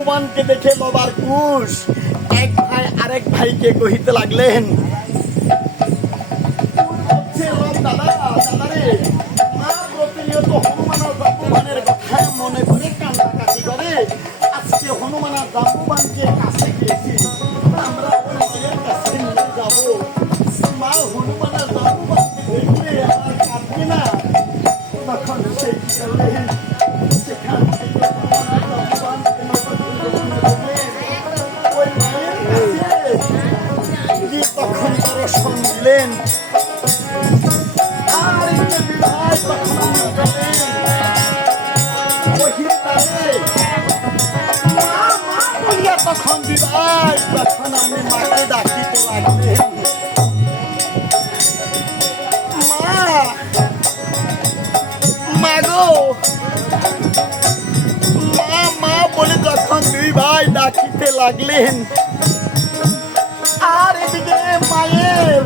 হনুমানকে দেখে বাবার কুশ এক ভাই আরেক ভাইকে কহিতে লাগলেন, মা প্রতিনিয়ত হনুমান আর জাম্বুবানের কথা মনে করে কান্নাকাটি করে। আজকে হনুমান আর জাম্বুবানকে কাছে গিয়েছি, আমরা ওই মায়ের কাছে নিয়ে যাব। মা হনুমান আর জাম্বুবানকে দেখলে আমার কাঁদবে না? তখন সেই চলেন সেখান থেকে তখন দর্শন দিলেন। তখন বিবাহ তখন আমি মাকে ডাকিতে লাগলেন, মা গো মা বলে যখন দুই ভাই ডাকিতে লাগলেন, আর এদিকে মায়ের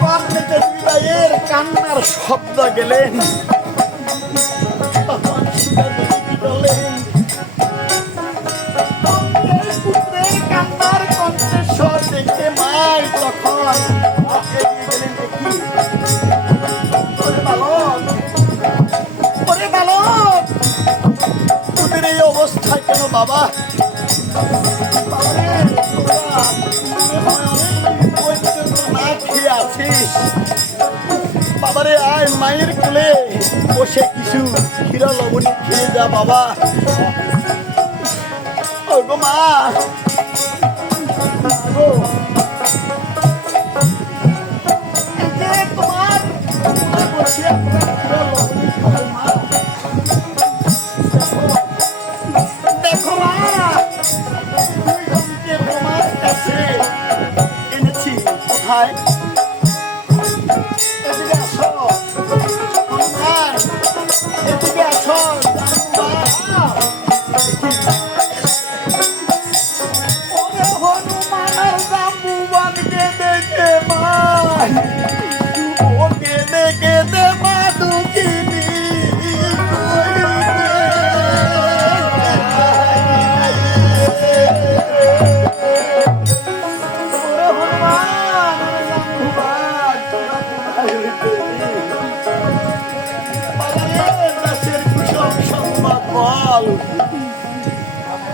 কর্ণেতে দুই ভাইয়ের কান্নার শব্দ গেলেন। তখন সীতা দেবী কি বললেন, পুত্রের কান্নার কণ্ঠস্বর দেখে মাই তখন এগিয়ে গেলেন। দেখি ওরে বালক, তোদের এই অবস্থা কেন বাবা? না খেয়ে আছিস বাবারে, আয় মায়ের কোলে বসে কিছু ক্ষীরা লবণী খেয়ে যা বাবা। ও গো মা, তোমার বসে ক্ষীরা লবণী খাবো মা। দেখো মা, তোমার কাছে এনেছি। কোথায়? এদিকে আসো হনুমান, এদিকে আসো। ওরে হনুমান আর জাম্বুবানকে দেখে মা, ওকে দেখে দে মা দুঃখিনী।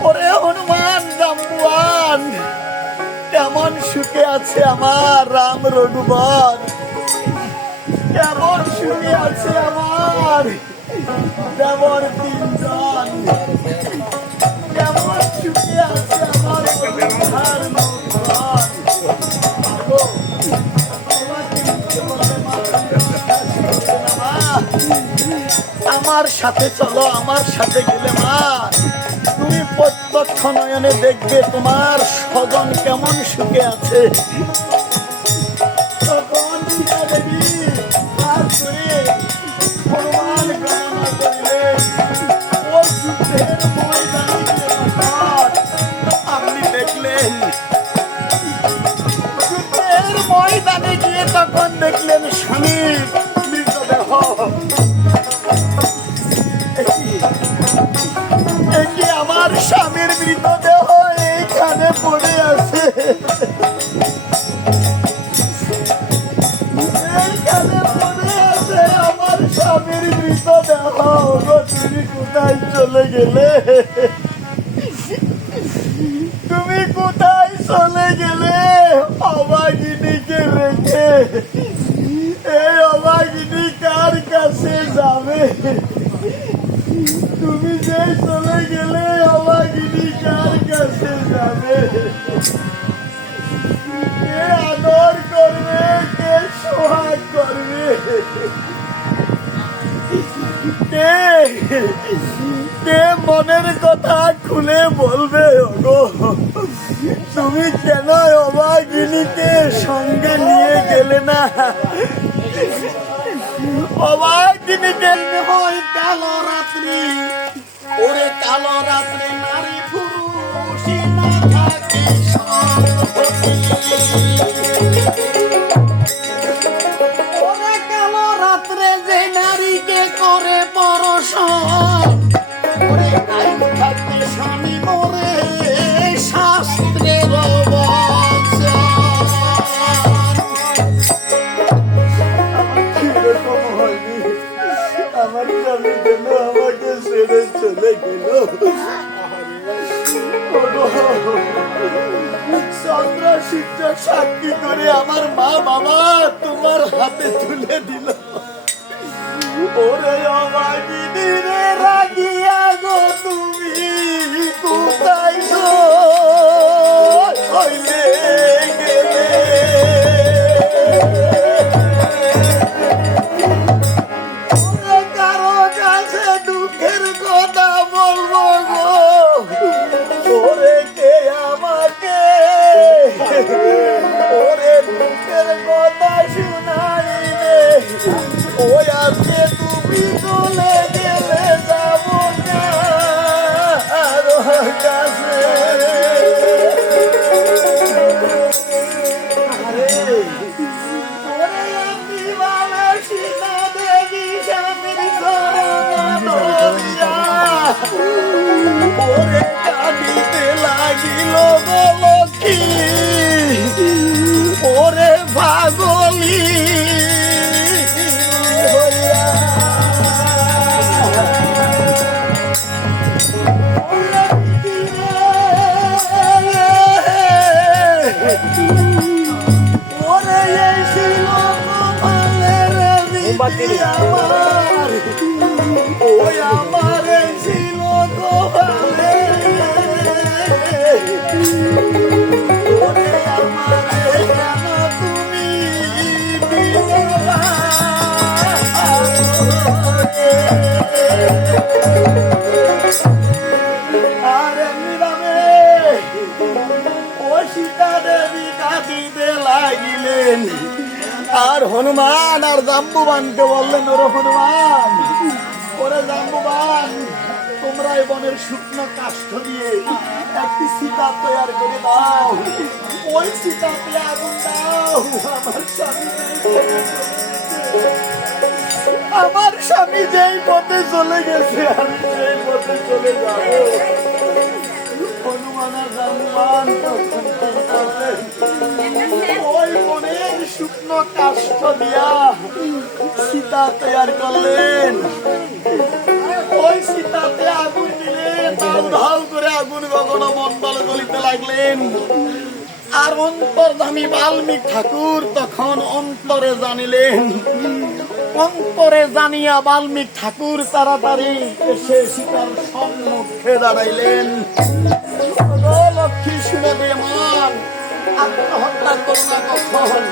ওরে হনুমান জাম্বুবান, কেমন সুখে আছে আমার রাম রঘুবর, কেমন সুখে আছে আমার দেবর তিনজন, কেমন সুখে আছে আমার বন্ধুর লোকজন। আমার সাথে চলো, আমার সাথে গেলে মা তুমি প্রত্যক্ষ নয়নে দেখবে তোমার স্বজন কেমন সুখে আছে। তখন সীতা দেবী আর করে হনুমান গণনা করিলেন। ও যুদ্ধের ময়দানে আপনি দেখলেন, যুদ্ধের ময়দানে গিয়ে তখন দেখলেন স্বামীর মৃতদেহ। আমার স্বামীর মৃতদেহ এইখানে পড়ে আছে, এইখানে পড়ে আছে আমার স্বামীর মৃতদেহ। তুমি কোথায় চলে গেলে? তুমি কোথায় চলে গেলে অভাগিনীকে রেখে? এই অভাগিনী কার কাছে যাবে? তুমি যে চলে গেলে অভাগিনী কার কাছে যাবে? কে আদর করবে, কে সোহাগ করবে, কে মনের কথা খুলে বলবে? ওগো তুমি কেন অভাগিনীকে সঙ্গে নিয়ে গেলে না? অভাগিনীকে হয় কালো রাত্রি, ওরে কালো রাত্রে নারী পুরুষ না থাকে সম্পত্তি। ওরে কালো রাত্রে যে নারীকে করে পরশ, ওরে আইন থাকতে স্বামী মোরে শাস্ত্রের বচন। কিরকম হয়নি আমার স্বামী গেল আমাকে ছেড়ে চলে গেল। চন্দ্র সূর্য সাক্ষী করে আমার মা বাবা তোমার হাতে তুলে দিল। ওরে অবাগিনী রে রাগিয়া গো তুমি কোথায় হইলে গেলে। কারো কাছে দুঃখের কথা বলবো গো, ওরে কে আমাকে ওরে দুঃখের কথা শুনাইলে। ওই আজকে তুমি চলে গেলে যাব না আরো কাছে। ওরে আমি ভালোবাসি না দেখি স্বামীর করোনা ধরিয়া। ওরে কাঁদিতে লাগিল গো লক্ষ্মী, ওরে পাগলি হইয়া। ওরে এই ছিল কপালের বিধি আমার, ওই আমার এই ছিল কপালের। ওরে আমারে কেন তুমি দিলা? আর এমনিভাবে ওই সীতা দেবী কাঁদিতে লাগিলেন। আর হনুমান আর জাম্বুবানকে বললেন, ওরে হনুমান, ওরে জাম্বুবান, তোমরা এই বনের শুকনো কাষ্ঠ দিয়ে একটি সীতা তৈরি করে দাও। ওই সীতাতে আগুন দাও। আমার স্বামী যেই পথে চলে গেছে আমি সেই পথে চলে যাব। হনুমান আর জাম্বুবান ওই বনের শুকনো কাষ্ঠ দিয়া সীতা তৈরি করলেন। ওই সীতাতে আগুন দিলেন, ধাউ ধাউ করে আগুন গগন মন্ডল জ্বলিতে লাগলেন। আর অন্তর্যামী বাল্মীকি ঠাকুর তখন অন্তরে জানিলেন। অন্তরে জানিয়া বাল্মীকি ঠাকুর তাড়াতাড়ি এসে সীতার সম্মুখে দাঁড়াইলেন। লক্ষ্মী শুনে দে মান, আত্মহত্যা করো না কখন।